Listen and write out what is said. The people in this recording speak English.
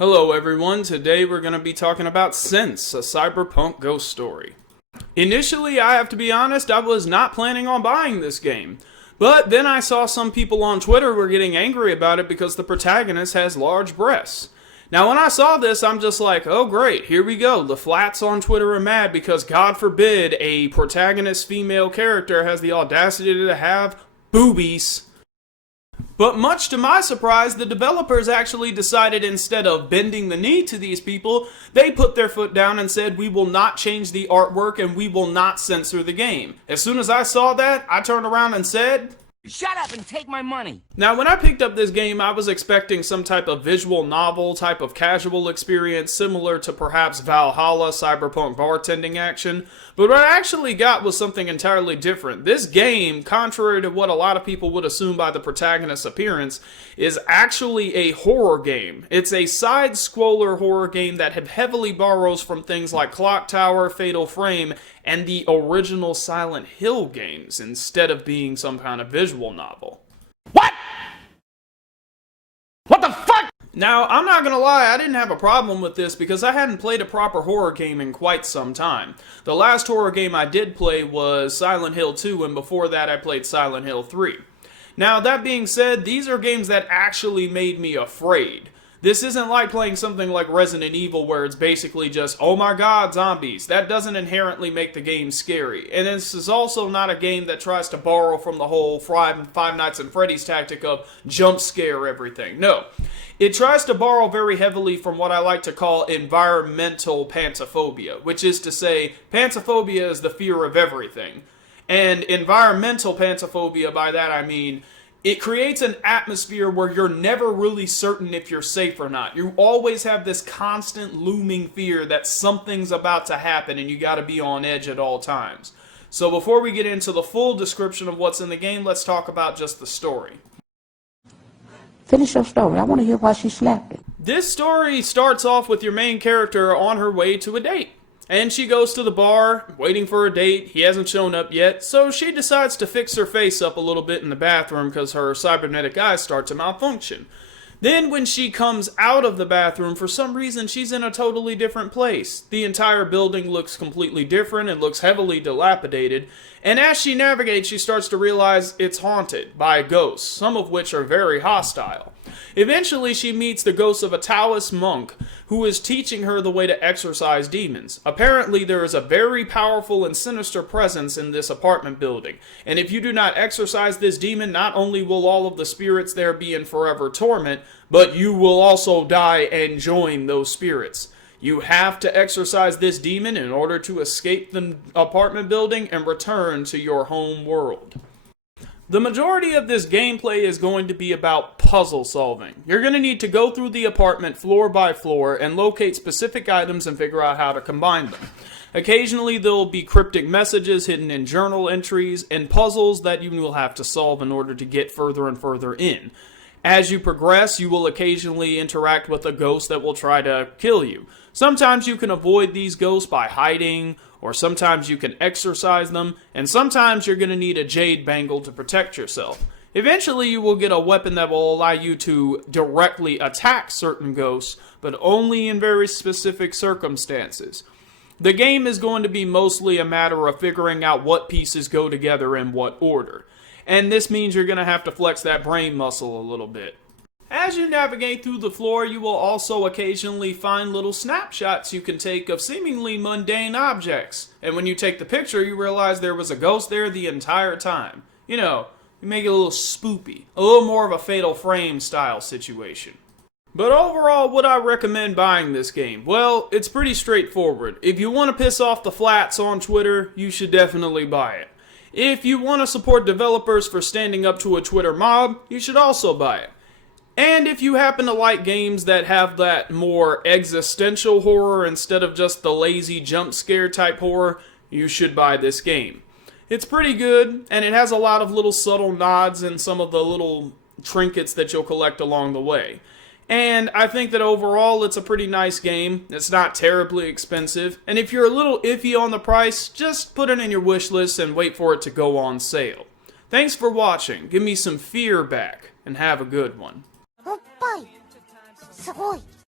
Hello everyone, today we're going to be talking about Sense, a cyberpunk ghost story. Initially, I have to be honest, I was not planning on buying this game. But then I saw some people on Twitter were getting angry about it because the protagonist has large breasts. Now when I saw this, I'm just like, oh great, here we go. The flats on Twitter are mad because God forbid a protagonist female character has the audacity to have boobies. But much to my surprise, the developers actually decided instead of bending the knee to these people, they put their foot down and said, we will not change the artwork and we will not censor the game. As soon as I saw that, I turned around and said, shut up and take my money! Now, when I picked up this game, I was expecting some type of visual novel type of casual experience similar to perhaps Valhalla cyberpunk bartending action, but what I actually got was something entirely different. This game, contrary to what a lot of people would assume by the protagonist's appearance, is actually a horror game. It's a side-scroller horror game that heavily borrows from things like Clock Tower, Fatal Frame, and the original Silent Hill games, instead of being some kind of visual novel. What? What the fuck? Now, I'm not gonna lie, I didn't have a problem with this because I hadn't played a proper horror game in quite some time. The last horror game I did play was Silent Hill 2, and before that I played Silent Hill 3. Now, that being said, these are games that actually made me afraid. This isn't like playing something like Resident Evil where it's basically just, oh my god, zombies. That doesn't inherently make the game scary. And this is also not a game that tries to borrow from the whole Five Nights at Freddy's tactic of jump scare everything. No. It tries to borrow very heavily from what I like to call environmental pantophobia, which is to say, pantophobia is the fear of everything. And environmental pantophobia, by that I mean, it creates an atmosphere where you're never really certain if you're safe or not. You always have this constant looming fear that something's about to happen and you gotta be on edge at all times. So before we get into the full description of what's in the game, let's talk about just the story. Finish your story. I want to hear why she slapped him. This story starts off with your main character on her way to a date. And she goes to the bar, waiting for a date. He hasn't shown up yet, so she decides to fix her face up a little bit in the bathroom because her cybernetic eyes start to malfunction. Then when she comes out of the bathroom, for some reason she's in a totally different place. The entire building looks completely different and looks heavily dilapidated. And as she navigates, she starts to realize it's haunted by ghosts, some of which are very hostile. Eventually, she meets the ghost of a Taoist monk who is teaching her the way to exorcise demons. Apparently, there is a very powerful and sinister presence in this apartment building, and if you do not exorcise this demon, not only will all of the spirits there be in forever torment, but you will also die and join those spirits. You have to exorcise this demon in order to escape the apartment building and return to your home world. The majority of this gameplay is going to be about puzzle solving. You're going to need to go through the apartment floor by floor and locate specific items and figure out how to combine them. Occasionally there will be cryptic messages hidden in journal entries and puzzles that you will have to solve in order to get further and further in. As you progress, you will occasionally interact with a ghost that will try to kill you. Sometimes you can avoid these ghosts by hiding, or sometimes you can exorcise them, and sometimes you're going to need a jade bangle to protect yourself. Eventually you will get a weapon that will allow you to directly attack certain ghosts, but only in very specific circumstances. The game is going to be mostly a matter of figuring out what pieces go together in what order. And this means you're going to have to flex that brain muscle a little bit. As you navigate through the floor, you will also occasionally find little snapshots you can take of seemingly mundane objects. And when you take the picture, you realize there was a ghost there the entire time. You know, you make it a little spoopy. A little more of a Fatal Frame style situation. But overall, would I recommend buying this game? Well, it's pretty straightforward. If you want to piss off the flats on Twitter, you should definitely buy it. If you want to support developers for standing up to a Twitter mob, you should also buy it. And if you happen to like games that have that more existential horror instead of just the lazy jump scare type horror, you should buy this game. It's pretty good, and it has a lot of little subtle nods and some of the little trinkets that you'll collect along the way. And I think that overall it's a pretty nice game. It's not terribly expensive, and if you're a little iffy on the price, just put it in your wish list and wait for it to go on sale. Thanks for watching. Give me some fear back, and have a good one. おっぱいすごい